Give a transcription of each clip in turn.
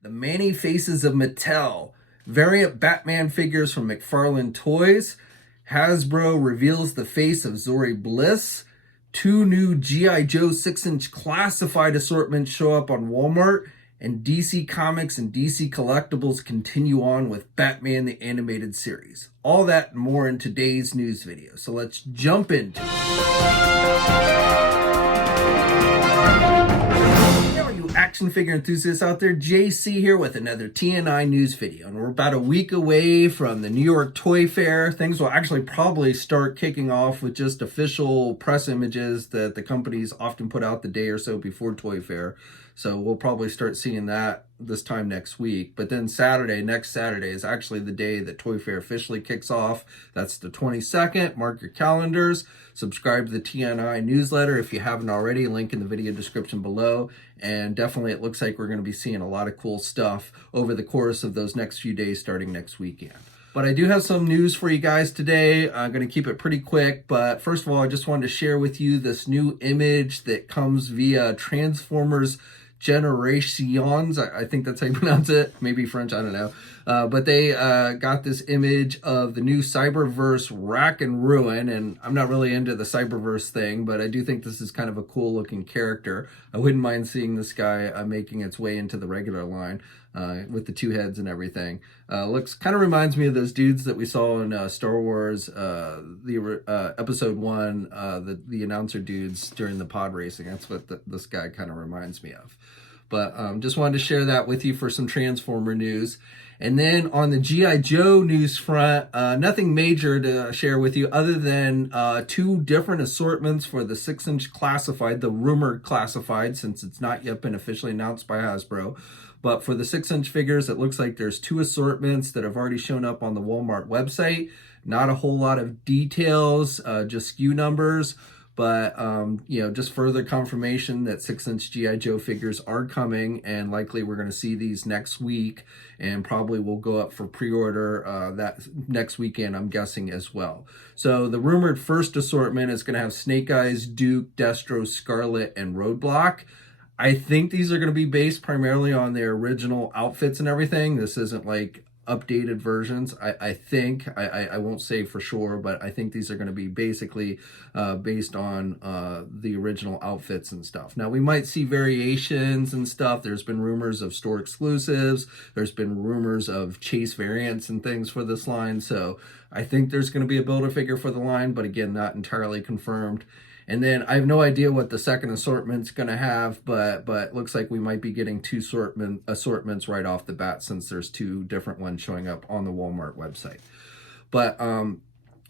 The Many Faces of Mattel, variant Batman figures from McFarlane Toys, Hasbro reveals the face of Zori Bliss, two new G.I. Joe 6-inch classified assortments show up on Walmart, and DC Comics and DC Collectibles continue on with Batman the Animated Series. All that and more in today's news video. So let's jump into it. Action figure enthusiasts out there, JC here with another TNI news video, and we're about a week away from the New York Toy Fair. Things will actually probably start kicking off with just official press images that the companies often put out the day or so before Toy Fair. So we'll probably start seeing that this time next week. But then next Saturday is actually the day that Toy Fair officially kicks off. That's the 22nd. Mark your calendars. Subscribe to the TNI newsletter if you haven't already. Link in the video description below. And definitely it looks like we're going to be seeing a lot of cool stuff over the course of those next few days starting next weekend. But I do have some news for you guys today. I'm going to keep it pretty quick. But first of all, I just wanted to share with you this new image that comes via Transformers Generations. I think that's how you pronounce it. Maybe French, I don't know. But they got this image of the new Cyberverse Rack and Ruin. And I'm not really into the Cyberverse thing, but I do think this is kind of a cool looking character. I wouldn't mind seeing this guy making its way into the regular line with the two heads and everything. Looks kind of reminds me of those dudes that we saw in Star Wars, episode 1, the announcer dudes during the pod racing. That's what this guy kind of reminds me of. But just wanted to share that with you for some Transformer news. And then on the G.I. Joe news front, nothing major to share with you other than two different assortments for the 6-inch classified, the rumored classified, since it's not yet been officially announced by Hasbro. But for the 6-inch figures, it looks like there's two assortments that have already shown up on the Walmart website. Not a whole lot of details, just SKU numbers. But, just further confirmation that 6-inch G.I. Joe figures are coming, and likely we're going to see these next week, and probably will go up for pre-order that next weekend, I'm guessing, as well. So the rumored first assortment is going to have Snake Eyes, Duke, Destro, Scarlet, and Roadblock. I think these are going to be based primarily on their original outfits and everything. This isn't like updated versions. I think, I won't say for sure, but I think these are going to be basically based on the original outfits and stuff. Now, we might see variations and stuff. There's been rumors of store exclusives. There's been rumors of chase variants and things for this line. So I think there's going to be a Build-A-Figure for the line, but again, not entirely confirmed. And then I have no idea what the second assortment's going to have, but it looks like we might be getting two assortments right off the bat, since there's two different ones showing up on the Walmart website. But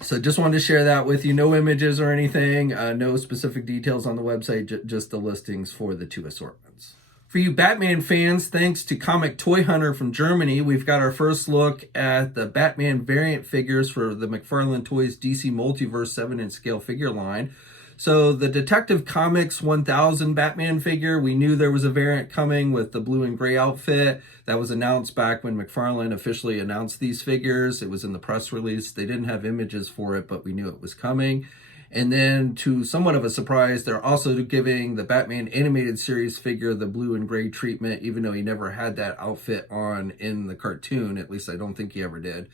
so just wanted to share that with you. No images or anything, no specific details on the website, just the listings for the two assortments. For you Batman fans, thanks to Comic Toy Hunter from Germany, we've got our first look at the Batman variant figures for the McFarlane Toys DC Multiverse 7-inch scale figure line. So the Detective Comics 1000 Batman figure, we knew there was a variant coming with the blue and gray outfit. That was announced back when McFarlane officially announced these figures. It was in the press release. They didn't have images for it, but we knew it was coming. And then, to somewhat of a surprise, they're also giving the Batman animated series figure the blue and gray treatment, even though he never had that outfit on in the cartoon. At least I don't think he ever did.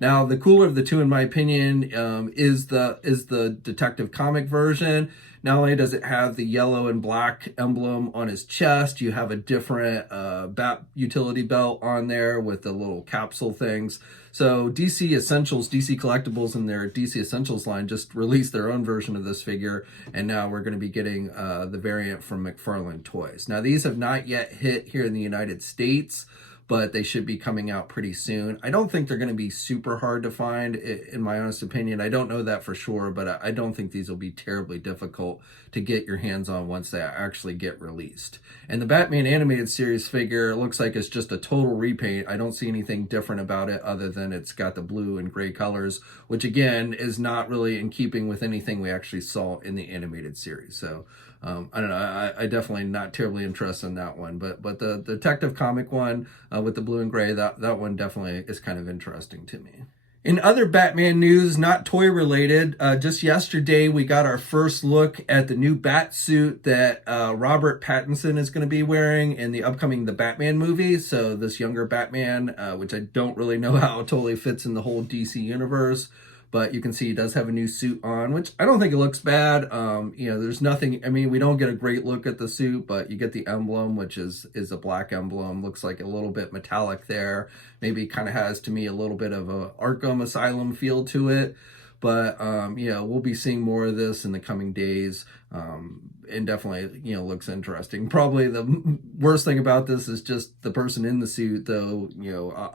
Now, the cooler of the two, in my opinion, is the Detective Comic version. Not only does it have the yellow and black emblem on his chest, you have a different bat utility belt on there with the little capsule things. So DC Essentials, DC Collectibles, and their DC Essentials line just released their own version of this figure, and now we're going to be getting the variant from McFarlane Toys. Now, these have not yet hit here in the United States, but they should be coming out pretty soon. I don't think they're going to be super hard to find, in my honest opinion. I don't know that for sure, but I don't think these will be terribly difficult to get your hands on once they actually get released. And the Batman animated series figure looks like it's just a total repaint. I don't see anything different about it other than it's got the blue and gray colors, which again is not really in keeping with anything we actually saw in the animated series. So I don't know. I definitely not terribly interested in that one, but the Detective Comic one with the blue and gray, that one definitely is kind of interesting to me. In other Batman news, not toy related, just yesterday we got our first look at the new bat suit that Robert Pattinson is going to be wearing in the upcoming The Batman movie. So this younger Batman, which I don't really know how it totally fits in the whole DC universe, but you can see he does have a new suit on, which I don't think it looks bad. There's nothing, I mean, we don't get a great look at the suit, but you get the emblem, which is a black emblem, looks like a little bit metallic there. Maybe kind of has, to me, a little bit of a Arkham Asylum feel to it. But, we'll be seeing more of this in the coming days. And definitely, looks interesting. Probably the worst thing about this is just the person in the suit, though.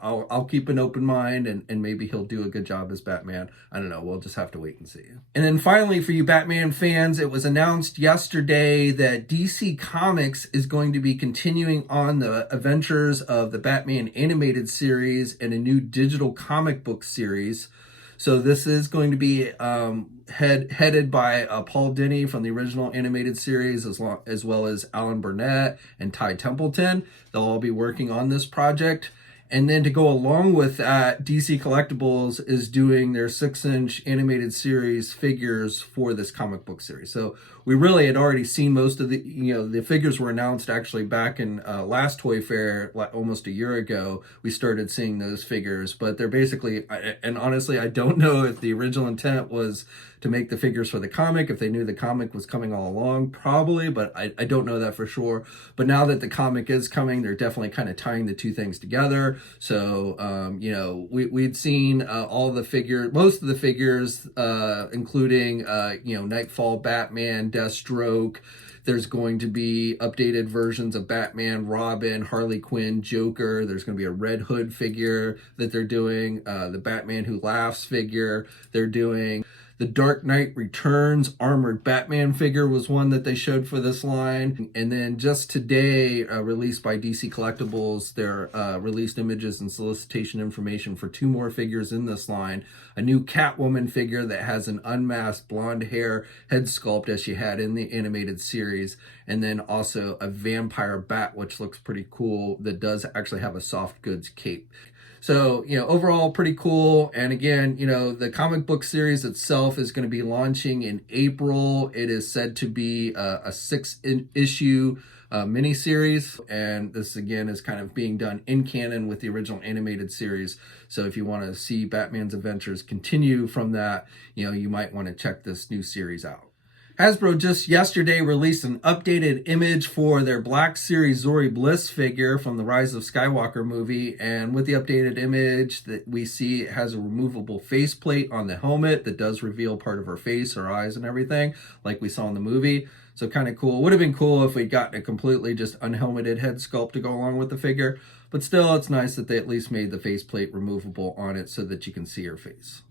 I'll keep an open mind, and maybe he'll do a good job as Batman. I don't know. We'll just have to wait and see. And then finally, for you Batman fans, it was announced yesterday that DC Comics is going to be continuing on the adventures of the Batman animated series and a new digital comic book series. So this is going to be headed by Paul Dini from the original animated series, as well as Alan Burnett and Ty Templeton. They'll all be working on this project. And then to go along with that, DC Collectibles is doing their 6-inch animated series figures for this comic book series. So we really had already seen most of the figures were announced actually back in last Toy Fair, almost a year ago. We started seeing those figures, but they're basically, and honestly, I don't know if the original intent was to make the figures for the comic, if they knew the comic was coming all along, probably, but I don't know that for sure. But now that the comic is coming, they're definitely kind of tying the two things together. So, we'd seen most of the figures, including, Nightfall, Batman, Deathstroke. There's going to be updated versions of Batman, Robin, Harley Quinn, Joker. There's going to be a Red Hood figure that they're doing, the Batman Who Laughs figure they're doing. The Dark Knight Returns Armored Batman figure was one that they showed for this line. And then just today, released by DC Collectibles, their released images and solicitation information for 2 more figures in this line. A new Catwoman figure that has an unmasked blonde hair head sculpt as she had in the animated series. And then also a vampire bat, which looks pretty cool, that does actually have a soft goods cape. So, overall pretty cool. And again, the comic book series itself is going to be launching in April. It is said to be a 6-issue miniseries. And this, again, is kind of being done in canon with the original animated series. So if you want to see Batman's adventures continue from that, you might want to check this new series out. Hasbro just yesterday released an updated image for their Black Series Zori Bliss figure from the Rise of Skywalker movie. And with the updated image that we see, it has a removable faceplate on the helmet that does reveal part of her face, her eyes, and everything, like we saw in the movie. So kind of cool. Would have been cool if we'd gotten a completely just unhelmeted head sculpt to go along with the figure. But still, it's nice that they at least made the faceplate removable on it so that you can see her face.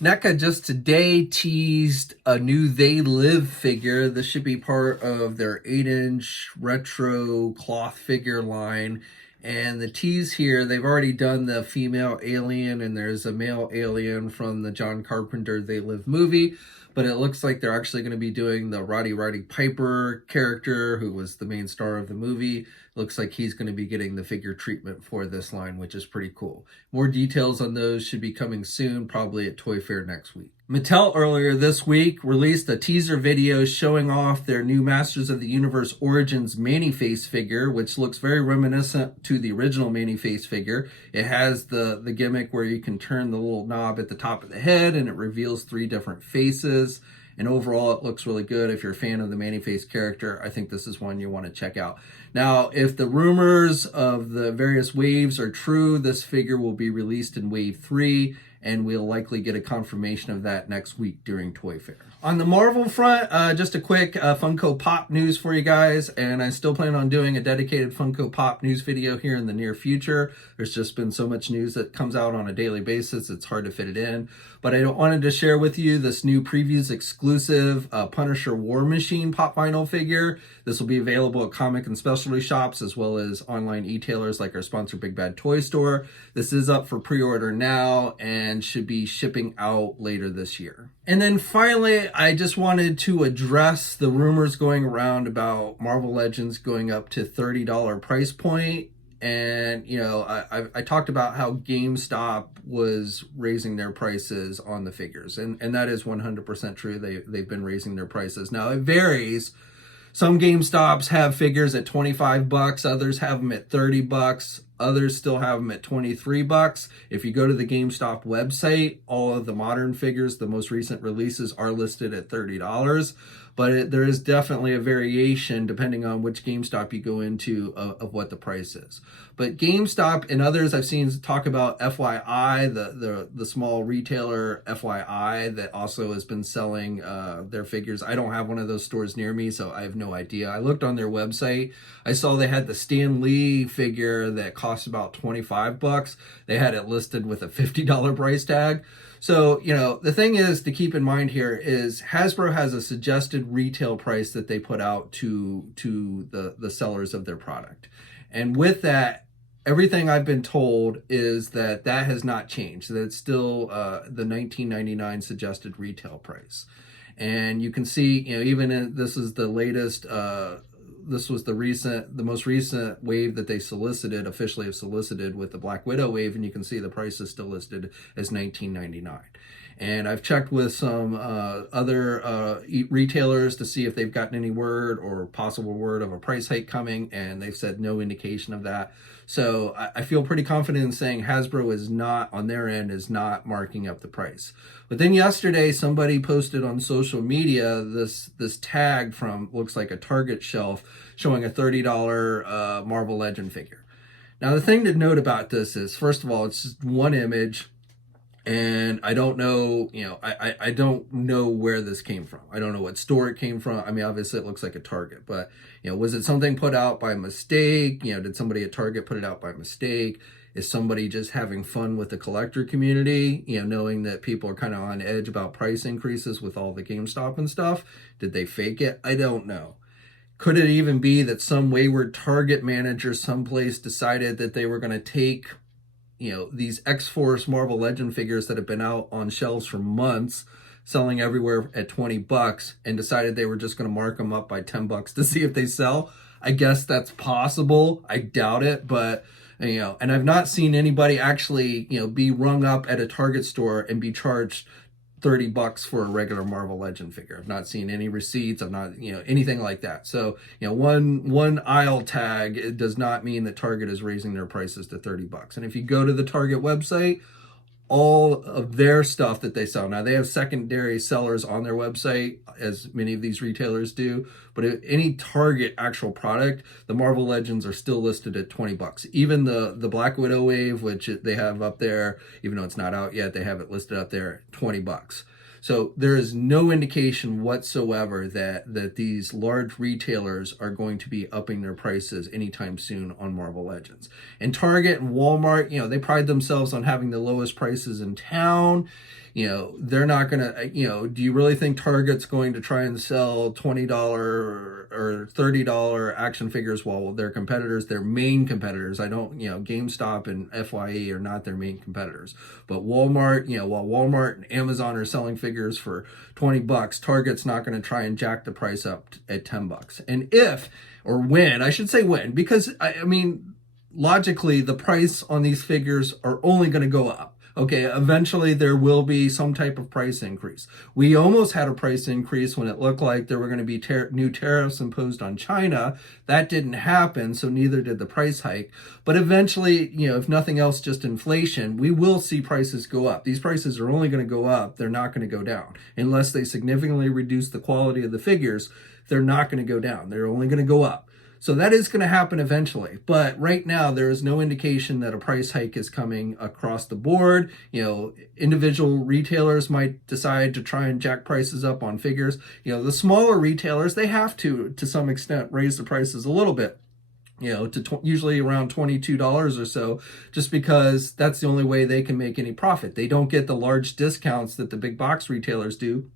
NECA just today teased a new They Live figure. This should be part of their 8-inch retro cloth figure line. And the tease here, they've already done the female alien, and there's a male alien from the John Carpenter They Live movie. But it looks like they're actually going to be doing the Roddy Piper character, who was the main star of the movie. Looks like he's going to be getting the figure treatment for this line, which is pretty cool. More details on those should be coming soon, probably at Toy Fair next week. Mattel earlier this week released a teaser video showing off their new Masters of the Universe Origins Manny-Face figure, which looks very reminiscent to the original Manny-Face figure. It has the gimmick where you can turn the little knob at the top of the head and it reveals 3 different faces. And overall, it looks really good. If you're a fan of the Manny-Face character, I think this is one you want to check out. Now, if the rumors of the various waves are true, this figure will be released in Wave 3, and we'll likely get a confirmation of that next week during Toy Fair. On the Marvel front, just a quick Funko Pop news for you guys, and I still plan on doing a dedicated Funko Pop news video here in the near future. There's just been so much news that comes out on a daily basis, it's hard to fit it in. But I wanted to share with you this new previews exclusive Punisher War Machine pop vinyl figure. This will be available at comic and specialty shops as well as online e-tailers like our sponsor Big Bad Toy Store. This is up for pre-order now and should be shipping out later this year. And then finally, I just wanted to address the rumors going around about Marvel Legends going up to $30 price point. And I talked about how GameStop was raising their prices on the figures, and that is 100% true. They've been raising their prices. Now it varies. Some GameStops have figures at $25, others have them at $30, others still have them at $23. If you go to the GameStop website, all of the modern figures, the most recent releases, are listed at $30. But there is definitely a variation depending on which GameStop you go into of what the price is. But GameStop and others I've seen talk about FYI, the small retailer FYI that also has been selling their figures. I don't have one of those stores near me, so I have no idea. I looked on their website. I saw they had the Stan Lee figure that cost about $25. They had it listed with a $50 price tag. So, the thing is to keep in mind here is Hasbro has a suggested retail price that they put out to the sellers of their product. And with that, everything I've been told is that has not changed. That it's still the $19.99 suggested retail price. And you can see, this is the latest, this was the most recent wave that they officially have solicited with the Black Widow wave, and you can see the price is still listed as $19.99. And I've checked with some other retailers to see if they've gotten any word or possible word of a price hike coming, and they've said no indication of that. So I feel pretty confident in saying Hasbro is not, on their end, is not marking up the price. But then yesterday, somebody posted on social media this tag from, looks like a Target shelf, showing a $30 Marvel Legend figure. Now, the thing to note about this is, first of all, it's just one image. And I don't know, I don't know where this came from. I don't know what store it came from. I mean, obviously it looks like a Target, but, was it something put out by mistake? Did somebody at Target put it out by mistake? Is somebody just having fun with the collector community, knowing that people are kind of on edge about price increases with all the GameStop and stuff? Did they fake it? I don't know. Could it even be that some wayward Target manager someplace decided that they were going to take these X-Force Marvel Legend figures that have been out on shelves for months, selling everywhere at $20, and decided they were just going to mark them up by $10 to see if they sell? I guess that's possible. I doubt it, but and I've not seen anybody actually, be rung up at a Target store and be charged $30 for a regular Marvel Legend figure. I've not seen any receipts. I've not, anything like that. So, one aisle tag, it does not mean that Target is raising their prices to $30. And if you go to the Target website, all of their stuff that they sell, now they have secondary sellers on their website, as many of these retailers do, but any Target actual product, the Marvel Legends are still listed at $20. Even the Black Widow wave, which they have up there, even though it's not out yet, they have it listed up there at $20. So there is no indication whatsoever that these large retailers are going to be upping their prices anytime soon on Marvel Legends. And Target and Walmart, they pride themselves on having the lowest prices in town. They're not going to, do you really think Target's going to try and sell $20 or $30 action figures while their competitors, their main competitors, GameStop and FYE are not their main competitors. But Walmart, while Walmart and Amazon are selling figures for $20, Target's not going to try and jack the price up at $10. And when, I should say when, because I mean, logically, the price on these figures are only going to go up. Okay, eventually there will be some type of price increase. We almost had a price increase when it looked like there were going to be new tariffs imposed on China. That didn't happen, so neither did the price hike. But eventually, if nothing else, just inflation, we will see prices go up. These prices are only going to go up. They're not going to go down. Unless they significantly reduce the quality of the figures, they're not going to go down. They're only going to go up. So that is going to happen eventually. But right now, there is no indication that a price hike is coming across the board. Individual retailers might decide to try and jack prices up on figures. The smaller retailers, they have to some extent, raise the prices a little bit. Usually around $22 or so, just because that's the only way they can make any profit. They don't get the large discounts that the big box retailers do,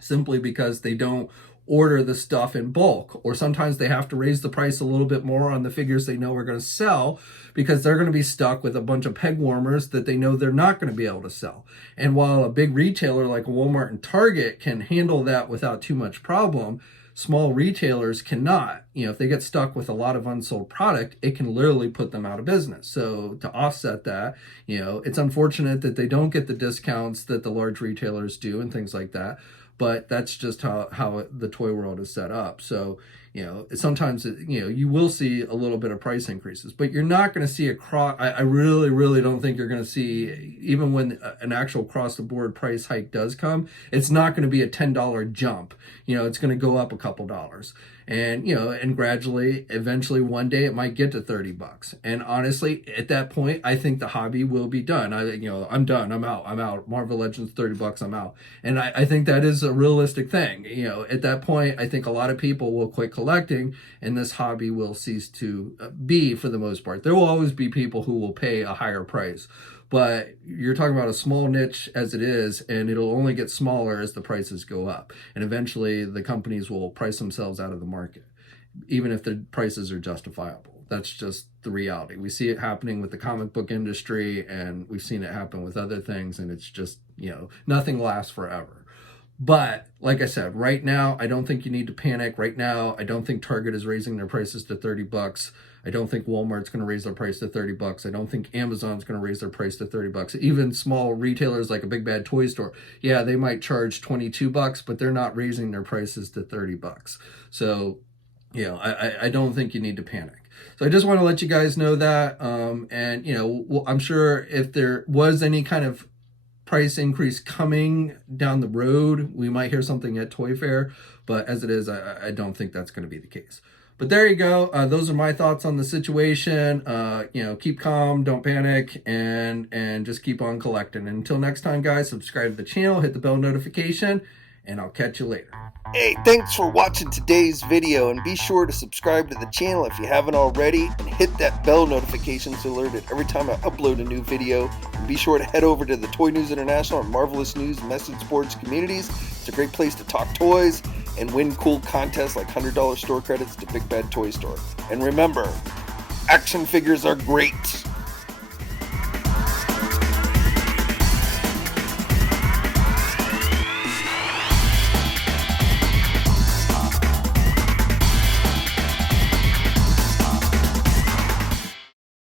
simply because they don't order the stuff in bulk, or sometimes they have to raise the price a little bit more on the figures they know are going to sell, because they're going to be stuck with a bunch of peg warmers that they know they're not going to be able to sell. And while a big retailer like Walmart and Target can handle that without too much problem, Small retailers cannot. If they get stuck with a lot of unsold product, it can literally put them out of business. So to offset that, it's unfortunate that they don't get the discounts that the large retailers do and things like that. But that's just how the toy world is set up. So, sometimes, you will see a little bit of price increases, but you're not going to see I really, really don't think you're going to see, even when an actual across the board price hike does come, it's not going to be a $10 jump. It's going to go up a couple dollars. And, and gradually, eventually one day it might get to $30. And honestly, at that point, I think the hobby will be done. I'm done. I'm out. Marvel Legends, $30, I'm out. And I think that is a realistic thing. At that point, I think a lot of people will quit collecting and this hobby will cease to be, for the most part. There will always be people who will pay a higher price. But you're talking about a small niche as it is, and it'll only get smaller as the prices go up. And eventually the companies will price themselves out of the market, even if the prices are justifiable. That's just the reality. We see it happening with the comic book industry, and we've seen it happen with other things, and it's just, nothing lasts forever. But like I said, right now, I don't think you need to panic. Right now, I don't think Target is raising their prices to $30. I don't think Walmart's going to raise their price to $30. I don't think Amazon's going to raise their price to $30. Even small retailers like a Big Bad Toy Store, yeah, they might charge $22, but they're not raising their prices to $30. So, I don't think you need to panic. So I just want to let you guys know that. And, I'm sure if there was any kind of price increase coming down the road, we might hear something at Toy Fair. But as it is, I don't think that's going to be the case. But there you go. Those are my thoughts on the situation. Keep calm, don't panic, and just keep on collecting. And until next time, guys, subscribe to the channel, hit the bell notification, and I'll catch you later. Hey, thanks for watching today's video, and be sure to subscribe to the channel if you haven't already, and hit that bell notification so alerted every time I upload a new video. And be sure to head over to the Toy News International and Marvelous News Message Boards communities. It's a great place to talk toys and win cool contests like $100 store credits to Big Bad Toy Store. And remember, action figures are great.